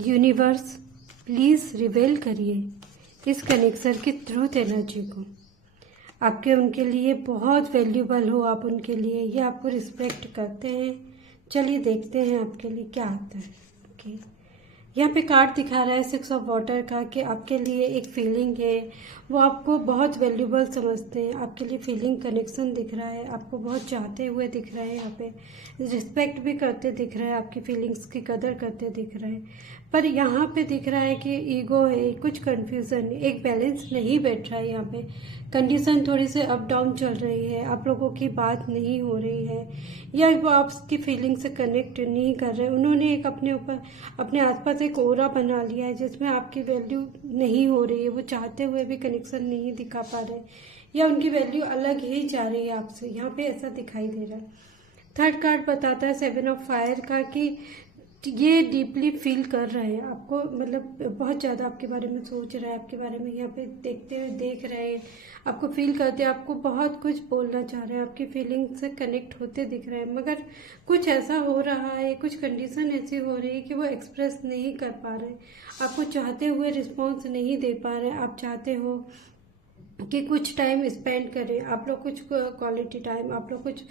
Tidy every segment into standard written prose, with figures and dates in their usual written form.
Universe please रिवेल करिए इस connection की ट्रूथ एनर्जी को। आपके उनके लिए बहुत वैल्यूबल हो आप उनके लिए, ये आपको रिस्पेक्ट करते हैं। चलिए देखते हैं आपके लिए क्या आता है। ओके, यहाँ पे कार्ड दिखा रहा है 6 ऑफ वाटर का कि आपके लिए एक फीलिंग है, वो आपको बहुत वैल्यूबल समझते हैं। आपके लिए फीलिंग कनेक्शन दिख रहा है, आपको बहुत चाहते हुए दिख रहे हैं, यहाँ पे रिस्पेक्ट भी करते दिख रहा है, आपकी फीलिंग्स की कदर करते दिख रहे हैं। पर यहाँ पे दिख रहा है कि ईगो है, कुछ कन्फ्यूज़न, एक बैलेंस नहीं बैठ रहा है। यहाँ पे कंडीशन थोड़ी से अप डाउन चल रही है, आप लोगों की बात नहीं हो रही है, या वो आपकी फीलिंग से कनेक्ट नहीं कर रहे। उन्होंने एक अपने ऊपर अपने आसपास एक ओरा बना लिया है जिसमें आपकी वैल्यू नहीं हो रही है। वो चाहते हुए भी कनेक्शन नहीं दिखा पा रहे, या उनकी वैल्यू अलग ही जा रही है आपसे, यहाँ पे ऐसा दिखाई दे रहा है। थर्ड कार्ड बताता है 7 ऑफ फायर का कि ये डीपली फील कर रहे हैं आपको, मतलब बहुत ज़्यादा आपके बारे में सोच रहा है, आपके बारे में यहाँ पे देखते हुए देख रहे हैं, आपको फील करते हैं, आपको बहुत कुछ बोलना चाह रहे हैं, आपकी फीलिंग से कनेक्ट होते दिख रहे हैं। मगर कुछ ऐसा हो रहा है, कुछ कंडीशन ऐसी हो रही है कि वो एक्सप्रेस नहीं कर पा रहे, आपको चाहते हुए रिस्पॉन्स नहीं दे पा रहे। आप चाहते हो कि कुछ टाइम स्पेंड करें आप लोग, कुछ क्वालिटी टाइम आप लोग कुछ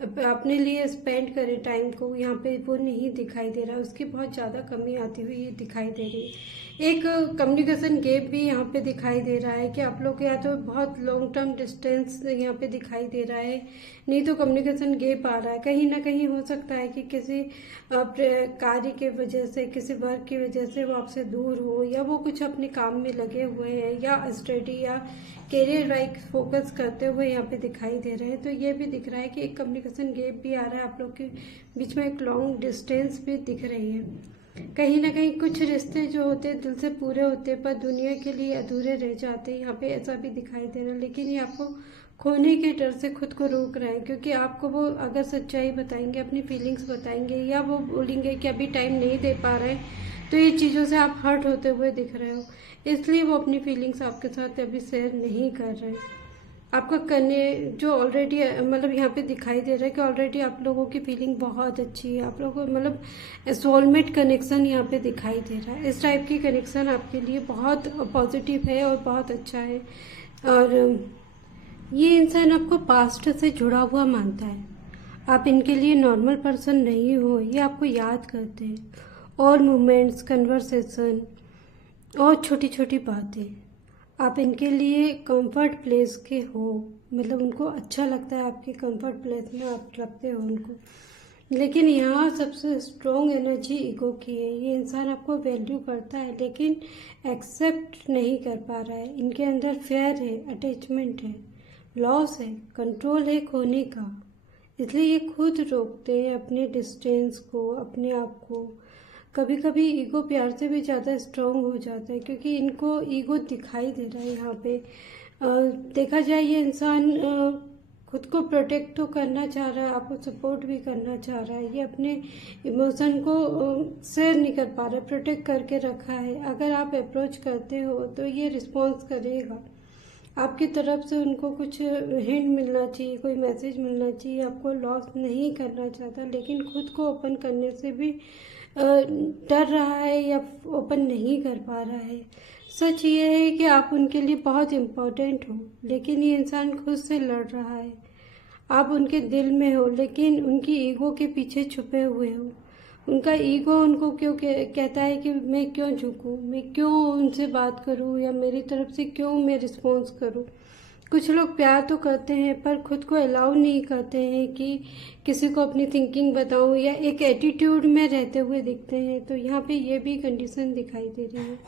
अपने लिए स्पेंड करें टाइम को, यहाँ पे वो नहीं दिखाई दे रहा, उसकी बहुत ज़्यादा कमी आती हुई दिखाई दे रही है। एक कम्युनिकेशन गैप भी यहाँ पे दिखाई दे रहा है कि आप लोग या तो बहुत लॉन्ग टर्म डिस्टेंस यहाँ पे दिखाई दे रहा है, नहीं तो कम्युनिकेशन गैप आ रहा है। कहीं ना कहीं हो सकता है कि किसी कार्य के वजह से, किसी वर्क की वजह से वो आपसे दूर हो, या वो कुछ अपने काम में लगे हुए हैं, या स्टडी या कैरियर वाइज फोकस करते हुए यहाँ पे दिखाई दे रहे हैं। तो ये भी दिख रहा है कि एक कम्युनिकेशन गैप भी आ रहा है, आप लोग के बीच में एक लॉन्ग डिस्टेंस भी दिख रही है। कहीं ना कहीं कुछ रिश्ते जो होते हैं दिल से पूरे होते हैं पर दुनिया के लिए अधूरे रह जाते हैं, यहाँ पे ऐसा भी दिखाई दे रहा है। लेकिन ये आपको खोने के डर से खुद को रोक रहे हैं, क्योंकि आपको वो अगर सच्चाई बताएंगे, अपनी फीलिंग्स बताएंगे, या वो बोलेंगे कि अभी टाइम नहीं दे पा रहे हैं, तो ये चीज़ों से आप हर्ट होते हुए दिख रहे हो, इसलिए वो अपनी फीलिंग्स आपके साथ अभी शेयर नहीं कर रहे हैं। आपका करने जो ऑलरेडी मतलब यहाँ पे दिखाई दे रहा है कि ऑलरेडी आप लोगों की फीलिंग बहुत अच्छी है, आप लोगों को मतलब सोलमेट कनेक्शन यहाँ पे दिखाई दे रहा है। इस टाइप की कनेक्शन आपके लिए बहुत पॉजिटिव है और बहुत अच्छा है। और ये इंसान आपको पास्ट से जुड़ा हुआ मानता है, आप इनके लिए नॉर्मल पर्सन नहीं हो, ये आपको याद करते हैं। और मोमेंट्स, कन्वर्सेशन और छोटी छोटी बातें, आप इनके लिए कंफर्ट प्लेस के हो, मतलब उनको अच्छा लगता है, आपके कंफर्ट प्लेस में आप रखते हो उनको। लेकिन यहाँ सबसे स्ट्रॉन्ग एनर्जी ईगो की है। ये इंसान आपको वैल्यू करता है लेकिन एक्सेप्ट नहीं कर पा रहा है। इनके अंदर फेयर है, अटैचमेंट है, लॉस है, कंट्रोल है खोने का, इसलिए ये खुद रोकते हैं अपने डिस्टेंस को, अपने आप को। कभी कभी ईगो प्यार से भी ज़्यादा स्ट्रॉन्ग हो जाता है, क्योंकि इनको ईगो दिखाई दे रहा है यहाँ पे। देखा जाए ये इंसान खुद को प्रोटेक्ट तो करना चाह रहा है, आपको सपोर्ट भी करना चाह रहा है, ये अपने इमोशन को शेयर नहीं कर पा रहा है, प्रोटेक्ट करके रखा है। अगर आप अप्रोच करते हो तो ये रिस्पॉन्स करेगा, आपकी तरफ से उनको कुछ हिंट मिलना चाहिए, कोई मैसेज मिलना चाहिए, आपको लॉस नहीं करना चाहता, लेकिन खुद को ओपन करने से भी डर रहा है या ओपन नहीं कर पा रहा है। सच ये है कि आप उनके लिए बहुत इम्पोर्टेंट हो, लेकिन ये इंसान खुद से लड़ रहा है। आप उनके दिल में हो लेकिन उनकी ईगो के पीछे छुपे हुए हो। उनका ईगो उनको क्यों कहता है कि मैं क्यों झुकूं, मैं क्यों उनसे बात करूं, या मेरी तरफ से क्यों मैं रिस्पॉन्स करूं। कुछ लोग प्यार तो करते हैं पर खुद को अलाउ नहीं करते हैं कि किसी को अपनी थिंकिंग बताऊं, या एक एटीट्यूड में रहते हुए दिखते हैं। तो यहाँ पे ये भी कंडीशन दिखाई दे रही है।